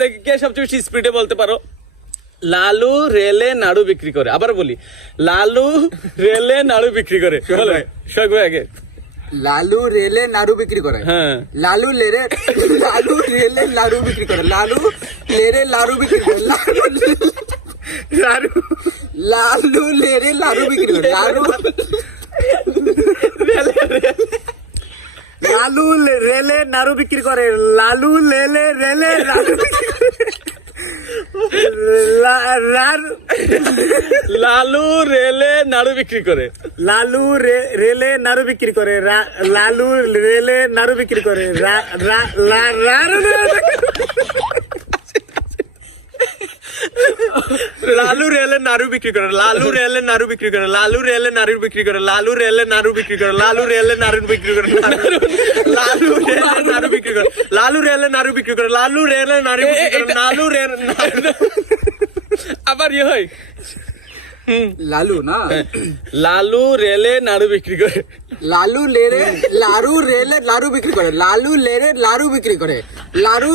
দেখি কে সবচেয়ে বেশি স্পিডে বলতে পারো। লালু রেলে নাড়ু বিক্রি করে। আবার বলি, লালু রেলে নাড়ু বিক্রি করে। শোক ভাই আগে। লালু রেলে নাড়ু বিক্রি করে। হ্যাঁ, লালু রেলে নাড়ু বিক্রি করে। লালু লেরে লাড়ু বিক্রি করে। লালু লেরে লাড়ু বিক্রি করে। লালু রেলে নাড়ু বিক্রি করে। লালু লেলে রেলে নাড়ু বিক্রি করে। লালু রেলে নাড়ু বিক্রি করে। লালু রেলে নাড়ু বিক্রি করে। লালু রেলে নাড়ু বিক্রি করে। লালু রেলে নাড়ু বিক্রি করে। লালু রেলে নাড়ু বিক্রি করে। লালু রেলে নাড়ু বিক্রি করে। লালু রেলে নাড়ু বিক্রি করে। লালু রেলে নাড়ু বিক্রি করে। লালু রেলে নাড়ু বিক্রি করে। লালু রেলে নাড়ু বিক্রি করে। লালু রেলে নাড়ু বিক্রি করে। লালু রেলে আবার ইয়ে হয় লালু না, লালু রেলে নাড়ু বিক্রি করে। লালু লেরে লাড়ু রেলে লাড়ু বিক্রি করে। লালু লেরে লাড়ু বিক্রি করে। লাড়ু